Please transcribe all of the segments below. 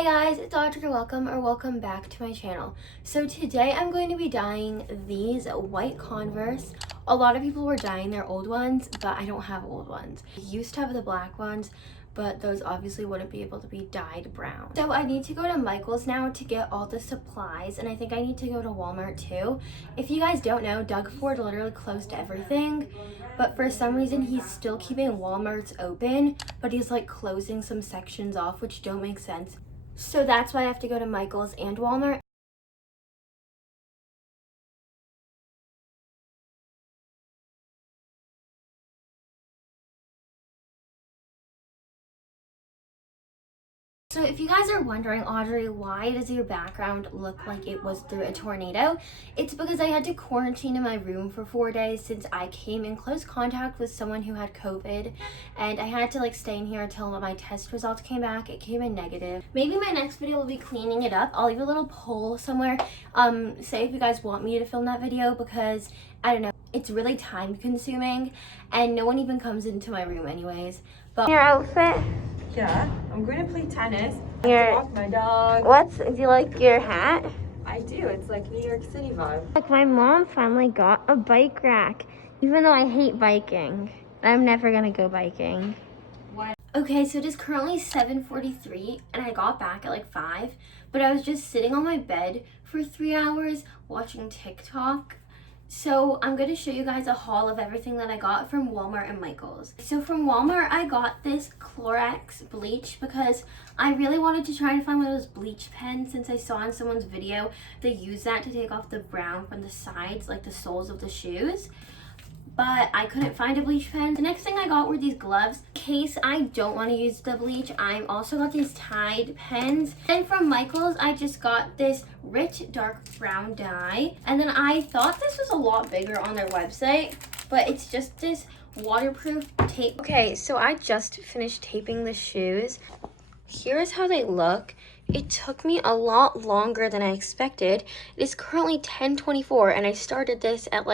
Hey guys, it's Audrey. Welcome back to my channel. So today I'm going to be dyeing these white Converse. A lot of people were dyeing their old ones, but I don't have old ones. I used to have the black ones, but those obviously wouldn't be able to be dyed brown. So I need to go to Michael's now to get all the supplies, and I think I need to go to Walmart too. If you guys don't know, Doug Ford literally closed everything, but for some reason he's still keeping Walmart's open, but he's like closing some sections off, which don't make sense. So that's why I have to go to Michael's and Walmart. So if you guys are wondering, Audrey, why does your background look like it was through a tornado? It's because I had to quarantine in my room for 4 days since I came in close contact with someone who had COVID, and I had to stay in here until my test results came back. It came in negative. Maybe my next video will be cleaning it up. I'll leave a little poll somewhere. Say if you guys want me to film that video, because I don't know, it's really time consuming and no one even comes into my room anyways. But your outfit? Yeah, I'm going to play tennis. Your, walk my dog. do you like your hat? I do. It's like New York City vibe. Like, my mom finally got a bike rack, even though I hate biking. I'm never gonna go biking. What? Okay, so it is currently 7:43 and I got back at 5, but I was just sitting on my bed for 3 hours watching TikTok. So I'm going to show you guys a haul of everything that I got from Walmart and Michael's. So from Walmart, I got this Clorox bleach because I really wanted to try and find one of those bleach pens, since I saw in someone's video they use that to take off the brown from the sides, like the soles of the shoes. But I couldn't find a bleach pen. The next thing I got were these gloves. In case I don't want to use the bleach, I also got these Tide pens. And from Michael's, I just got this rich dark brown dye. And then I thought this was a lot bigger on their website, but it's just this waterproof tape. Okay, so I just finished taping the shoes. Here's how they look. It took me a lot longer than I expected. It is currently 10:24 and I started this at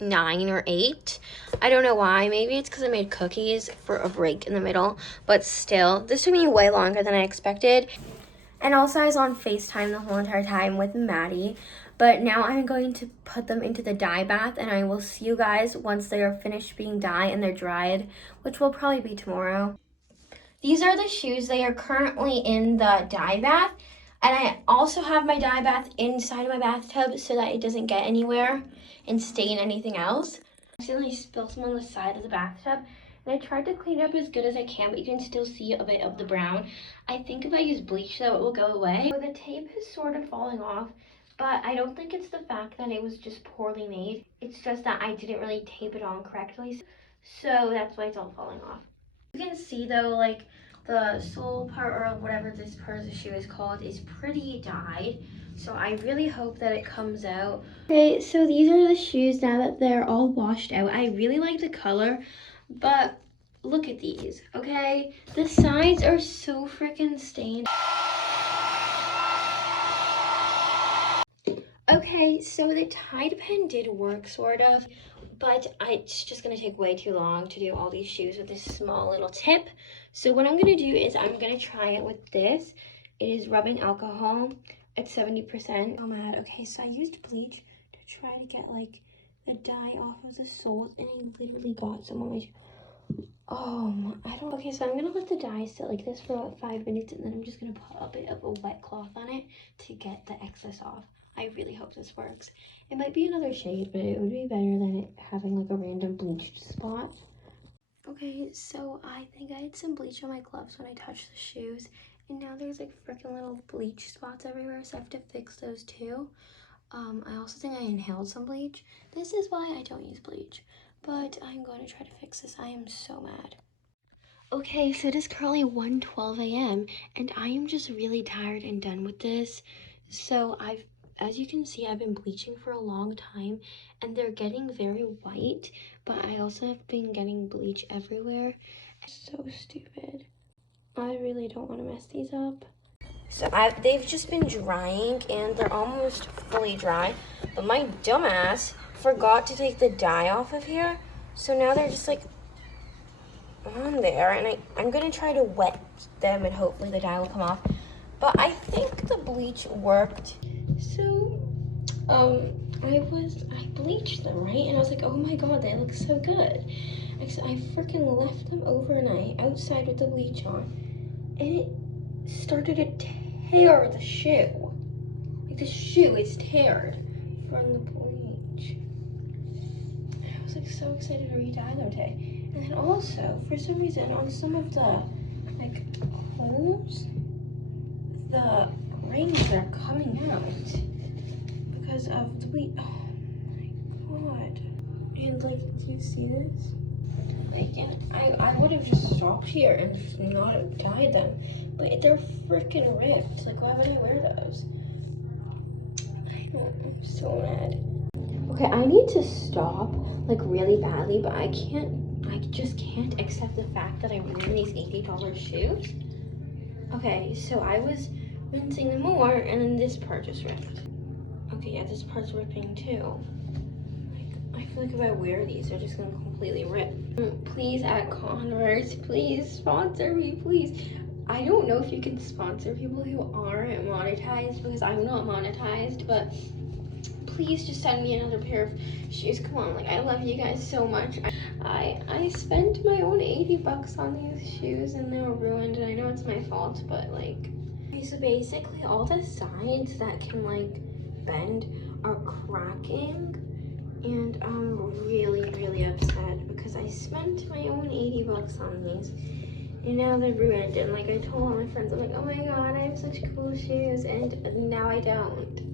9 or 8. I don't know why. Maybe it's because I made cookies for a break in the middle, but still, this took me way longer than I expected. And also I was on FaceTime the whole entire time with Maddie, but now I'm going to put them into the dye bath, and I will see you guys once they are finished being dyed and they're dried, which will probably be tomorrow. These are the shoes. They are currently in the dye bath, and I also have my dye bath inside of my bathtub so that it doesn't get anywhere and stain anything else. I accidentally spilled some on the side of the bathtub, and I tried to clean it up as good as I can, but you can still see a bit of the brown. I think if I use bleach though, it will go away. So the tape is sort of falling off, but I don't think it's the fact that it was just poorly made. It's just that I didn't really tape it on correctly, so that's why it's all falling off. You can see though, the sole part, or whatever this part of the shoe is called, is pretty dyed. So I really hope that it comes out. Okay, so these are the shoes now that they're all washed out. I really like the color, but look at these, okay? The sides are so freaking stained. Okay, so the Tide pen did work, sort of, but it's just gonna take way too long to do all these shoes with this small little tip. So what I'm gonna do is I'm gonna try it with this. It is rubbing alcohol at 70%. Oh mad. Okay, so I used bleach to try to get the dye off of the soles, and I literally got some on my okay, so I'm gonna let the dye sit like this for about 5 minutes, and then I'm just gonna put a bit of a wet cloth on it to get the excess off. I really hope this works. It might be another shade, but it would be better than it having a random bleached spot. Okay, so I think I had some bleach on my gloves when I touched the shoes, and now there's freaking little bleach spots everywhere, so I have to fix those too. I also think I inhaled some bleach. This is why I don't use bleach, but I'm going to try to fix this. I am so mad. Okay, so it is currently 1:12 a.m. and I am just really tired and done with this. So as you can see, I've been bleaching for a long time and they're getting very white, but I also have been getting bleach everywhere. It's so stupid. I really don't want to mess these up. So they've just been drying and they're almost fully dry, but my dumbass forgot to take the dye off of here. So now they're just on there, and I'm gonna try to wet them and hopefully the dye will come off. but I think the bleach worked. So, I bleached them, right? And I was like, oh my god, they look so good. I freaking left them overnight outside with the bleach on, and it started to tear the shoe. Like the shoe is teared from the bleach. I was like so excited to re-dye them today. And then also, for some reason, on some of the like holes, the rings are coming out because of the bleach. Oh my god. And like, do you see this? Like, and I would have just stopped here and just not dyed them. But they're freaking ripped. Like, why would I wear those? I'm so mad. Okay, I need to stop, like, really badly, but I just can't accept the fact that I'm wearing these $80 shoes. Okay, so I was rinsing them more, and then this part just ripped. Okay, yeah, this part's ripping too. Like, I feel like if I wear these, they're just gonna completely rip. Please, at Converse, please sponsor me, please. I don't know if you can sponsor people who aren't monetized, because I'm not monetized, but please just send me another pair of shoes. Come on, like, I love you guys so much. I spent my own 80 bucks on these shoes and they were ruined, and I know it's my fault, but like, okay, so basically all the sides that can like bend are cracking, and I'm really, really upset because I spent my own 80 bucks on these and now they're ruined. And like, I told all my friends, I'm like, oh my god, I have such cool shoes, and now I don't.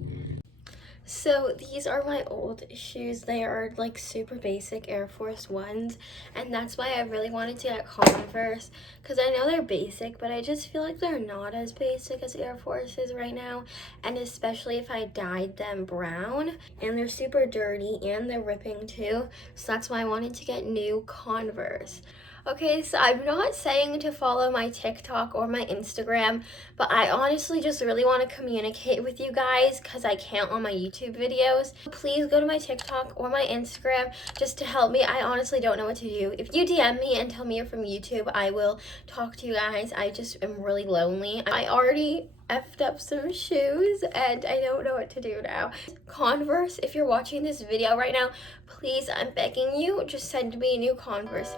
So these are my old shoes. They are like super basic Air Force Ones, and that's why I really wanted to get Converse, because I know they're basic, but I just feel like they're not as basic as Air Forces right now, and especially if I dyed them brown, and they're super dirty and they're ripping too, so that's why I wanted to get new Converse. Okay, so I'm not saying to follow my TikTok or my Instagram, but I honestly just really want to communicate with you guys because I can't on my YouTube videos. Please go to my TikTok or my Instagram just to help me. I honestly don't know what to do. If you DM me and tell me you're from YouTube, I will talk to you guys. I just am really lonely. I already effed up some shoes and I don't know what to do now. Converse, if you're watching this video right now, please, I'm begging you, just send me a new Converse.